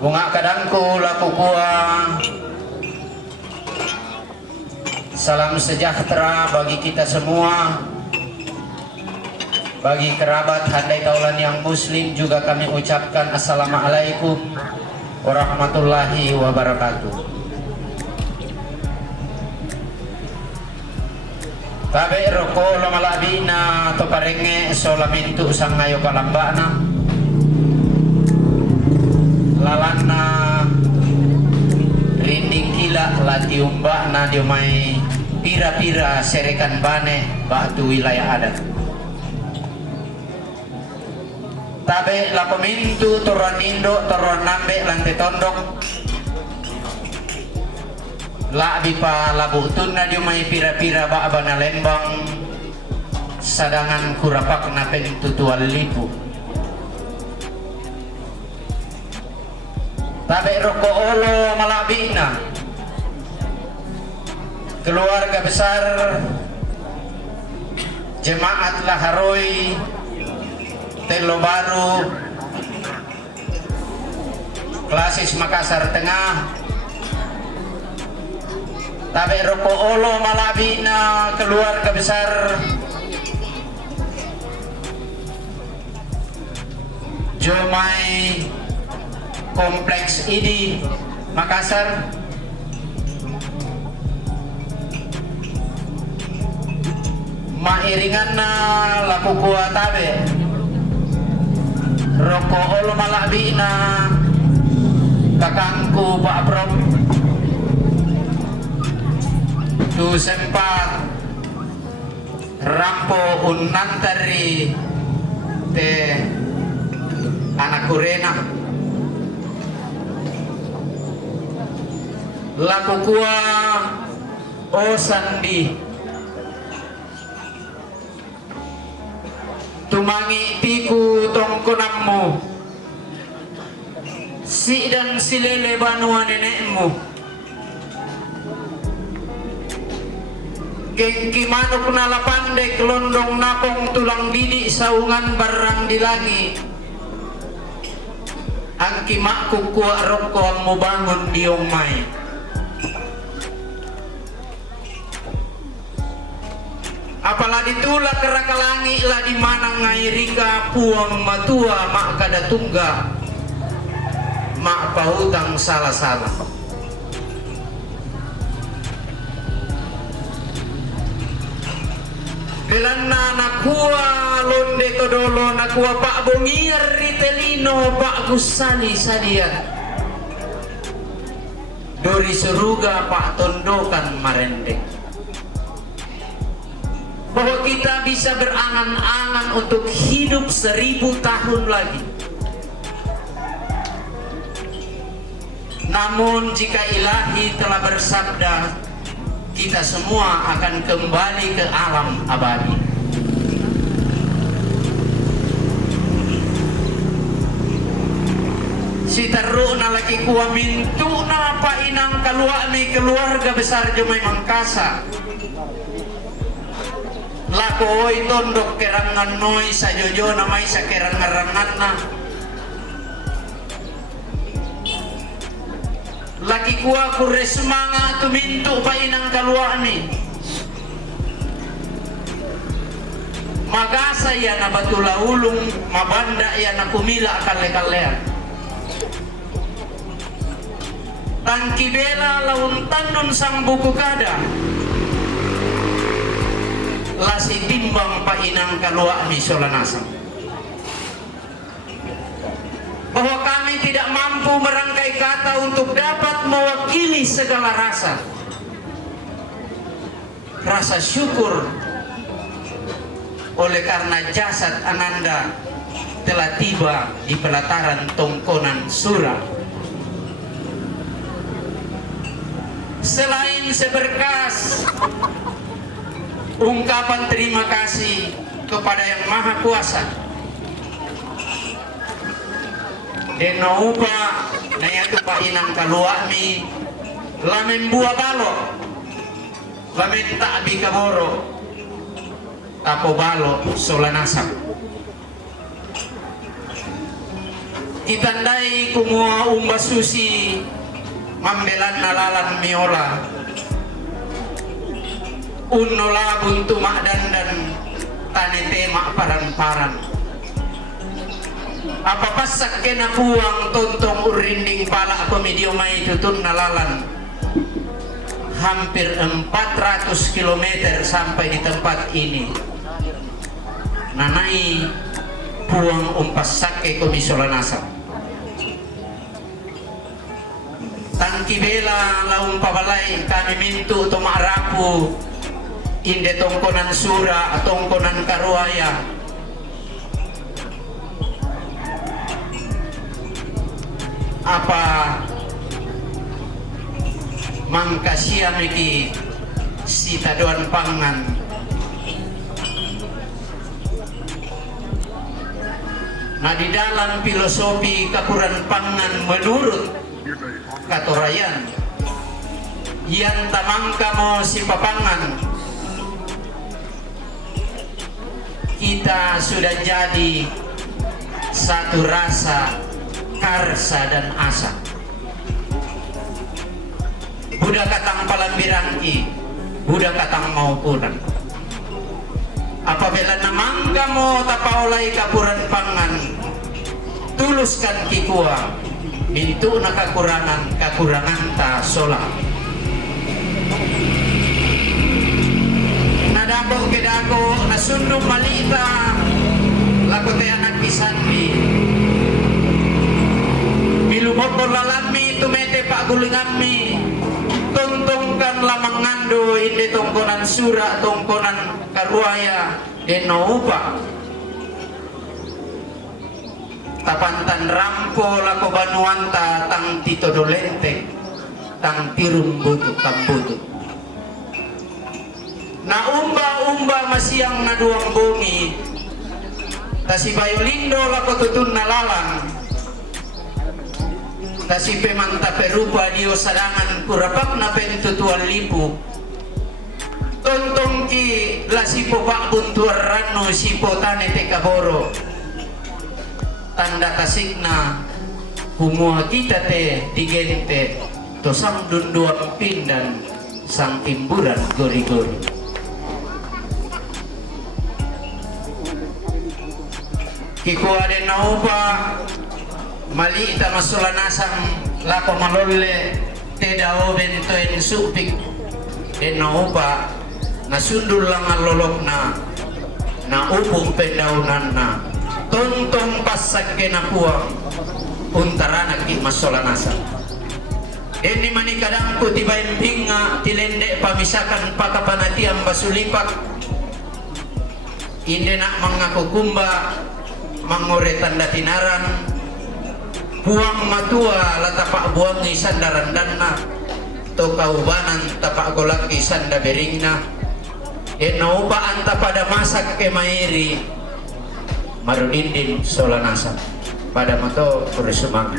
bunga kadangku laku kuah. Salam sejahtera bagi kita semua, bagi kerabat handai taulan yang muslim juga kami ucapkan assalamualaikum warahmatullahi wabarakatuh. Tabe roko lamalabina to parenge solamintu sangayo kalambana lalana rinding kila latiumba na diumay pira-pira serekan bane batu wilayah adat. Tabe la pemintu toranindo toronambe lantai tondok la bipa labutun na diumay pira-pira ba abana lembang sadangan kurapak na pentutual lipu. Tabe roko olo malabina keluarga besar jemaat Laharoi Telo Baru Klasis Makassar Tengah. Tabe roko olo malabina keluarga besar Jomai Kompleks ini Makassar. Mairingan na laku kuah tabe roko olo malabi na kakangku Pak Prom tu sempat rampo unantari te anak kurena laku kuah o sandi tumangi tiku tongkonammu si dan silele banua nenekmu gengki manuk nala pandai kelondong napong tulang didik saungan barang dilangi angki makku kuak rokok mau bangun di omai. Apalagi tulak kerakalangi lah di mana ngairika puang matua mak kada tungga mak pautang salah-salah. Belana nakua londe todolo nakua Pak Bongir ritelino Pak Gusani sadian Dori seruga Pak Tondokan marendek bahwa kita bisa berangan-angan untuk hidup 1000 tahun lagi. Namun jika ilahi telah bersabda, kita semua akan kembali ke alam abadi. Si teruna lagi kuah mintu napa inang kaluani keluarga besar Jomai Mangkasa. Lakoi tondok kerangan noi sajojo namai sakerangan-ranganna laki kuah kure semanga tu mintu painang kaluani magasa ya na batula ulung mabanda ya na kumila kale-kalean tangki bela laun tandun sang buku kada lasi timbang painang kalua misolanasam bahwa kami tidak mampu merangkai kata untuk dapat mewakili segala rasa syukur oleh karena jasad Ananda telah tiba di pelataran Tongkonan Sura. Selain seberkas ungkapan terima kasih kepada Yang Maha Kuasa deno upa naya tu pa inang kaluami lamen buah balo lamen tak bikaboro tapo balo solanasam Itandai kumua umba susi mambelan nalalan miola unnola buntu mak dandan tanete mak paran-paran apa pasak kena puang tontong urinding pala pemidio mai tutun nalalan hampir 400 km sampai di tempat ini nanai puang umpas sake komisolanasa tangki bela laung pabalai kami mintu to marapu inde tongkonan sura tongkonan karuaya apa mangkasia miki sita doan pangan nah di dalam filosofi kakuran pangan menurut katorayan yang tamangka mo si papangan kita sudah jadi satu rasa karsa dan asa budak katang palambirangi budak katang mau pulang apabila namangka mo tapaulai kapuran pangan tuluskan kikua mintu na kakurangan ta sola nadabong kedako nasundong malita lakote anak pisanmi milumopor lalami tumete pagulingami tuntungkan lamang ngando hindi tongkonan sura tongkonan karuaya denoupa tapantan rampo lako banuanta tang tito dolente tang tirum butu kambutu na umba masiang na duang bungi tasi bayolindo lako tutun nalalang tasi pemanta perupa dio sadangan kurapak na pentutuan lipu tontong ki la sipo pak buntuar rano sipo tane tekaboro tanda kasigna humua kita te digente to sang dunduang pindan sang timburan gori-gori kikuade naupa mali ita masulanasang lako malolle te dao bento en supik en naupa nasundul lang alolok na upong pendaunan na tontong pasak kenapuang untarana ki masolanasa ini manikadang ko tiba impinga tilende pamisakan pakapanatiang basulipak inde nak mangakukumba mangore tanda tinaran buang matua latapak buang isandaran danna to kaubanan tapak golak isanda beringna enaupa anta pada masak kemairi marudindin solanasa pada mato kurisumang